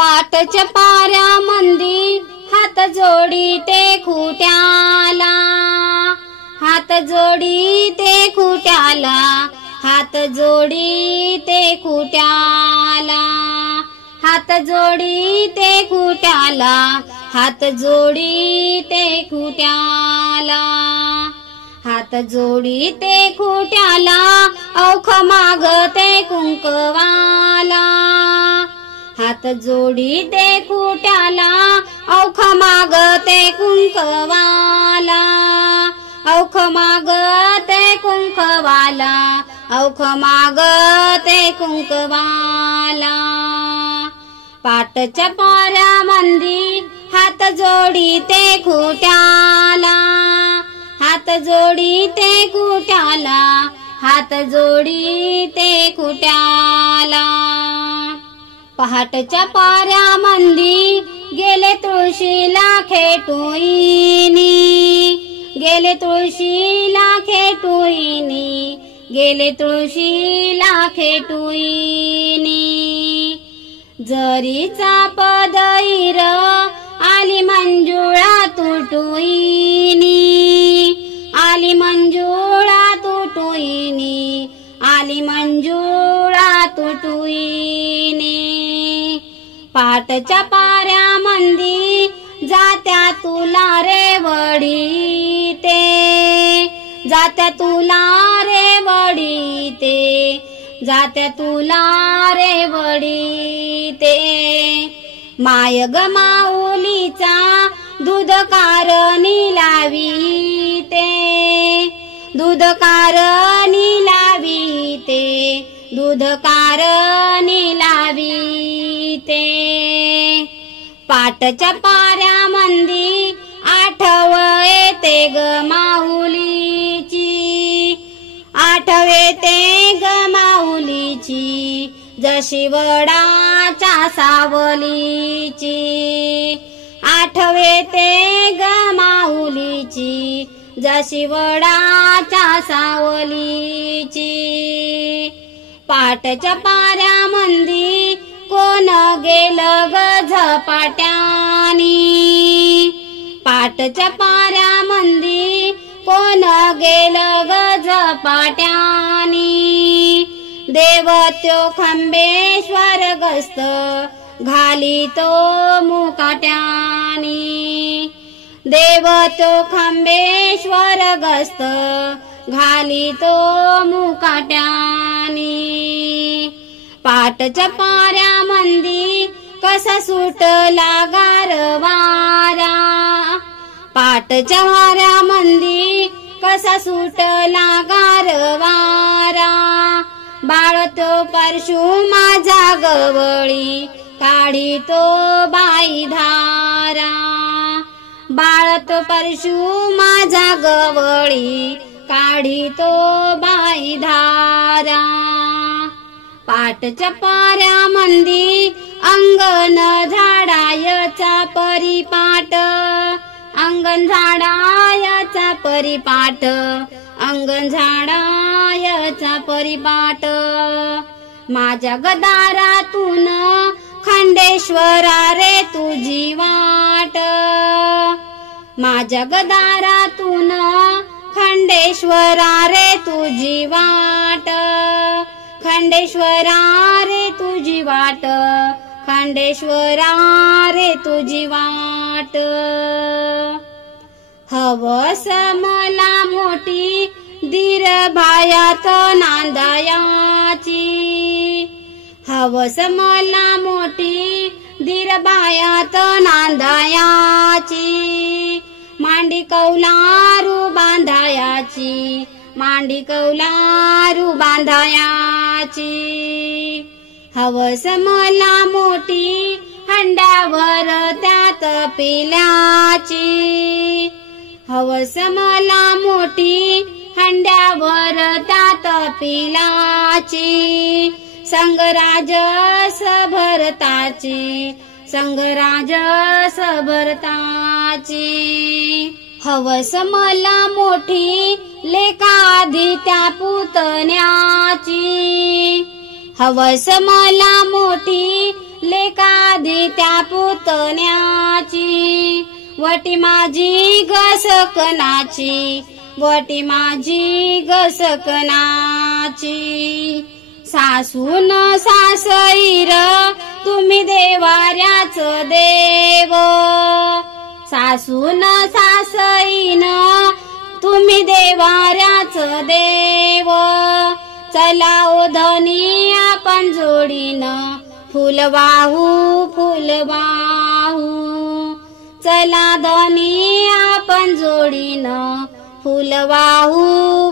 पाटच्या पाऱ्यामंदी हात जोडी ते खुट्याला, हात जोडी ते खुट्याला, हात जोडी ते खुट्याला, हात जोडी ते खुट्याला, हात जोडी ते खुट्याला, हात जोडी ते खुट्याला, औख मागते कुंकवाला, हात जोडी ते खुट्याला, औख मागते कुंकवाला, औख मागते कुंकवाला, औख मागते कुंकवाला. पाटच्या पाऱ्यामंदी हात जोडी ते खुट्याला, हात जोडी ते खुट्याला, हात जोडी ते खुट्याला. पहाटच्या पाऱ्यामंदी गेले तुळशीला खेटुईनी, गेले तुळशीला खेटुईनी, गेले तुळशीला खेटुईनी. जरीचा पदईर आली मंजुळा तुटुईनी, आली मंजुळा तुटुईनी, आली मंजुळा तुटुईनी. पाटच्या पाऱ्यामंदी जात्या तुला रे वडी ते, जात्या तुला रे वडी ते, जात्या तुला रे वडी ते. माय ग माऊलीचा दूध कारणी लावी ते, दूध कारणी लावी ते, दूध कारणी लावी ते. पाटच्या पाऱ्यामंदी आठव येते ग माऊलीची, आठव येते ग माऊलीची, जशी वडाच्या सावलीची. आठव येते ग माऊलीची, जशी वडाच्या सावलीची. पाटच्या पाऱ्यामंदी कोण गेलं ग झपाट्यानी, पाटच्या पाऱ्यामंदी कोण गेलं ग झपाट्यानी. देव त्यो खंबेश्वर गस्त घाली तो मुकाट्यानी, देव तो खंबेश्वर गस्त घाली तो मुकाट्यानी. पाटच्या पाऱ्यामंदी कसा सुटला गारवारा, पाटच्या वाऱ्यामंदी कसा सुटला गारवारा. बाळ तो परशु माझा गवळी काढी तो बाई धारा, बाळ तो परशु माझा गवळी काढी तो बाई धारा. पाटच्या पाऱ्यामंदी अंगण झाडायचा परिपाट, अंगण झाडायचा परिपाट, अंगण झाडायचा परिपाट. माझ्या गदारातून खंडेश्वरा रे तुझी वाट, माझ्या गदारातून खंडेश्वरा रे तुझी वाट, खंडेश्वरा रे तुझी वाट, खंडेश्वरा रे तुझी वाट. हवस मला मोठी धीर भायात नांदायाची, हवस मला मोठी धीर भायात नांदायाची. मांडी कौलारू बांधायाची, मांडी कौलारू बांधायाची. हवस मला मोठी हंड्यावर त्यात पिल्याची, हवस मला मोठी हंड्यावर त्यात पिल्याची. संगराजस भरताची, संगराजस भरताची. हवस मला मोठी लेकाधी त्या पुतण्याची, हवस मला मोठी लेकाधी त्या पुतण्याची वटी माझी घसकणाची वटी माझी घसकणाची सासून सासईर तुम्ही देवाऱ्याच देव सासून सासईन तुम्ही देवाऱ्याच देव चला ओ धनी आपण जोडीनं फुल वाहू चला धनी आपण जोडीनं फुल वाहू